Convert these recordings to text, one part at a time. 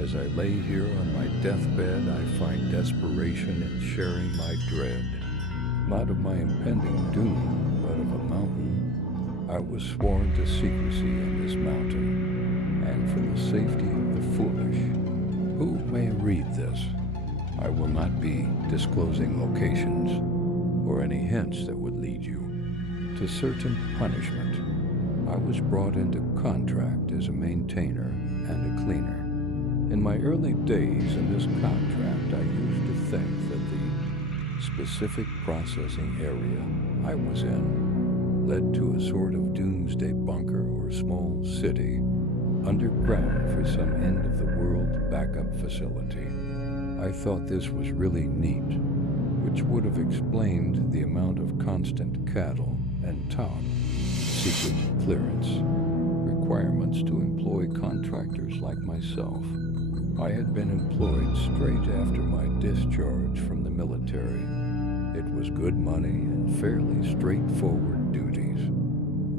As I lay here on my deathbed, I find desperation in sharing my dread, not of my impending doom, but of a mountain. I was sworn to secrecy in this mountain, and for the safety of the foolish, who may read this, I will not be disclosing locations or any hints that would lead you to certain punishment. I was brought into contract as a maintainer and a cleaner. In my early days in this contract, I used to think that the specific processing area I was in led to a sort of doomsday bunker or small city underground for some end-of-the-world backup facility. I thought this was really neat, which would have explained the amount of constant cattle and top secret clearance requirements to employ contractors like myself. I had been employed straight after my discharge from the military. It was good money and fairly straightforward duties.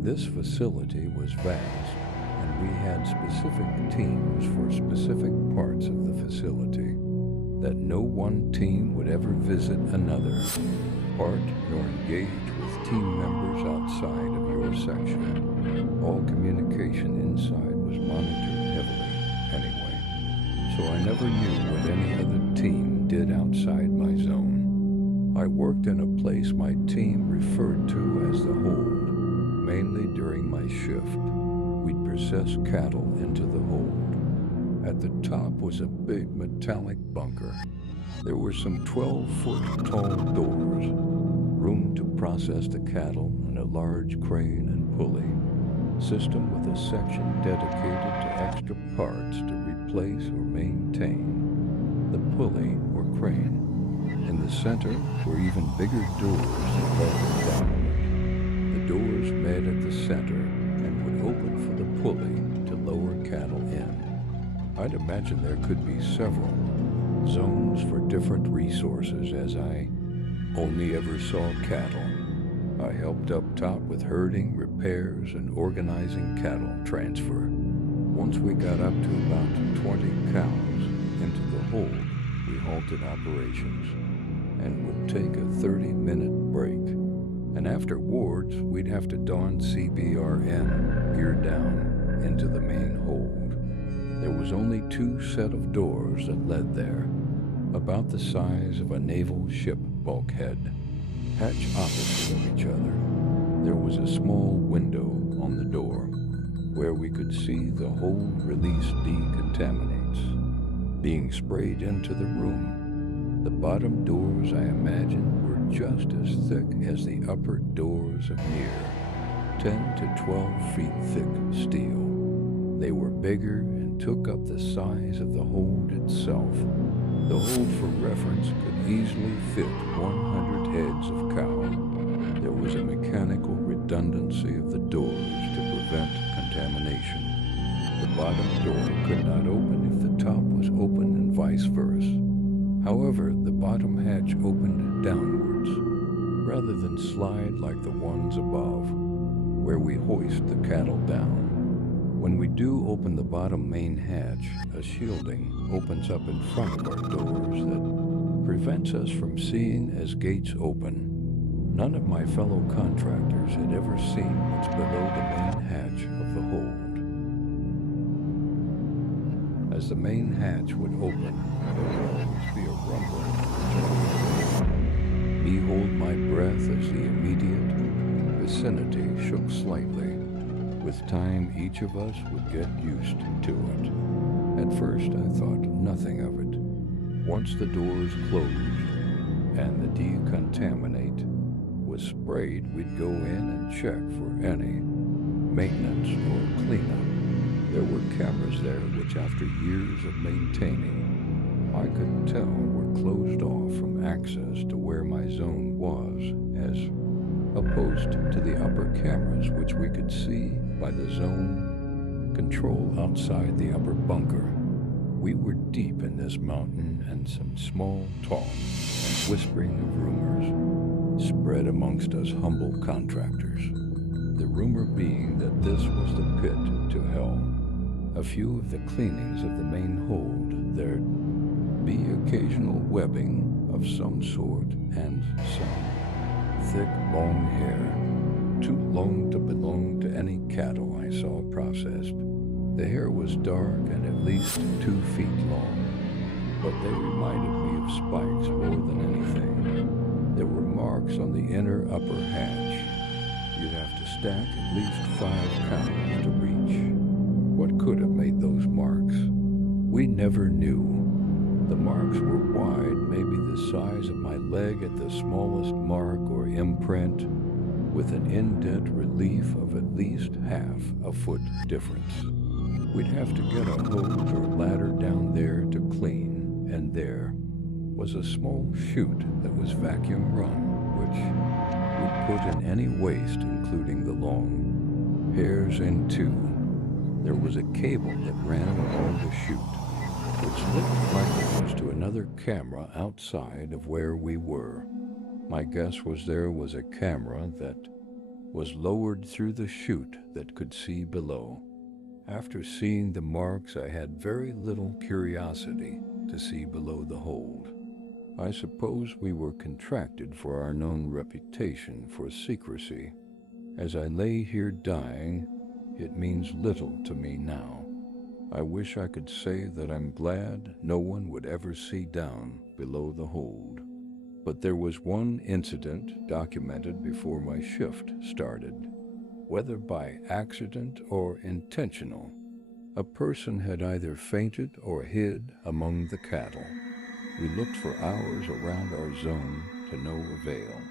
This facility was vast, and we had specific teams for specific parts of the facility that no one team would ever visit another part nor engage with team members outside of your section. All communication inside was monitored heavily anyway, so I never knew what any other team did outside my zone. I worked in a place my team referred to as the hold. Mainly during my shift, we'd process cattle into the hold. At the top was a big metallic bunker. There were some 12-foot tall doors, room to process the cattle, and a large crane and pulley system with a section dedicated to extra parts to replace or maintain the pulley or crane. In the center were even bigger doors that led downward. The doors met at the center and would open for the pulley to lower cattle in. I'd imagine there could be several zones for different resources, as I only ever saw cattle. I helped up top with herding, repairs, and organizing cattle transfer. Once we got up to about 20 cows into the hold, we halted operations and would take a 30-minute break. And afterwards, we'd have to don CBRN, gear down, into the main hold. There was only 2 set of doors that led there, about the size of a naval ship bulkhead. Hatched opposite of each other, there was a small window on the door where we could see the hold release decontaminates being sprayed into the room. The bottom doors, I imagined, were just as thick as the upper doors of near 10 to 12 feet thick steel. They were bigger and took up the size of the hold itself. The hold, for reference, could easily fit 100 heads of cow. There was a mechanical redundancy of the doors to prevent contamination. The bottom door could not open if the top was open and vice versa. However, the bottom hatch opened downwards, rather than slide like the ones above, where we hoist the cattle down. When we do open the bottom main hatch, a shielding opens up in front of our doors that prevents us from seeing as gates open. None of my fellow contractors had ever seen what's below the main hatch of the hold. As the main hatch would open, there would always be a rumbling. Me hold my breath as the immediate vicinity shook slightly. With time, each of us would get used to it. At first, I thought nothing of it. Once the doors closed and the decontaminate was sprayed, we'd go in and check for any maintenance or cleanup. There were cameras there which, after years of maintaining, I could tell were closed off from access to where my zone was, as opposed to the upper cameras which we could see by the zone control outside the upper bunker. We were deep in this mountain, and some small talk and whispering of rumors spread amongst us humble contractors. The rumor being that this was the pit to hell, A few of the cleanings of the main hold, there'd be occasional webbing of some sort and some thick, long hair, too long to belong to any cattle I saw processed. The hair was dark and at least 2 feet long, but they reminded me of spikes more than anything. There were marks on the inner upper hatch. You'd have to stack at least 5 cows to reach. What could have made those marks? We never knew. The marks were wide, maybe the size of my leg at the smallest mark or imprint, with an indent relief of at least half a foot difference. We'd have to get a hose or ladder down there to clean, and there was a small chute that was vacuum run, which would put in any waste, including the long hairs in two. There was a cable that ran along the chute, which looked like it was to another camera outside of where we were. My guess was there was a camera that was lowered through the chute that could see below. After seeing the marks, I had very little curiosity to see below the hold. I suppose we were contracted for our known reputation for secrecy. As I lay here dying, it means little to me now. I wish I could say that I'm glad no one would ever see down below the hold. But there was one incident documented before my shift started. Whether by accident or intentional, a person had either fainted or hid among the cattle. We looked for hours around our zone to no avail.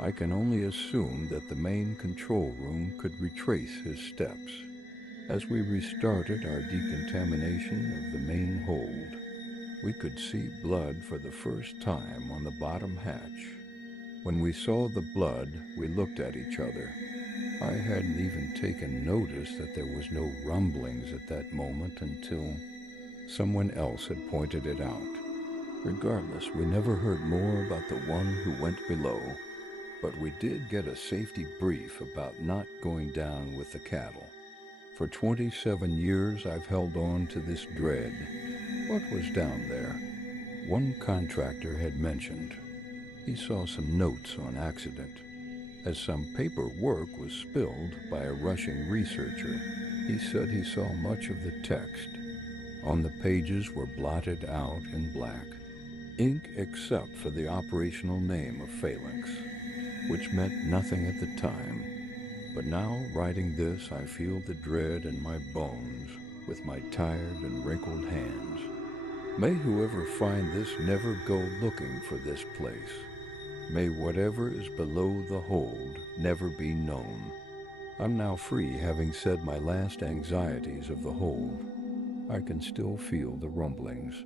I can only assume that the main control room could retrace his steps. As we restarted our decontamination of the main hold, we could see blood for the first time on the bottom hatch. When we saw the blood, we looked at each other. I hadn't even taken notice that there was no rumblings at that moment until someone else had pointed it out. Regardless, we never heard more about the one who went below, but we did get a safety brief about not going down with the cattle. For 27 years, I've held on to this dread. What was down there? One contractor had mentioned he saw some notes on accident. As some paperwork was spilled by a rushing researcher, he said he saw much of the text. On the pages were blotted out in black, ink except for the operational name of Phalanx, which meant nothing at the time. But now, writing this, I feel the dread in my bones with my tired and wrinkled hands. May whoever find this never go looking for this place. May whatever is below the hold never be known. I'm now free, having said my last anxieties of the hold. I can still feel the rumblings.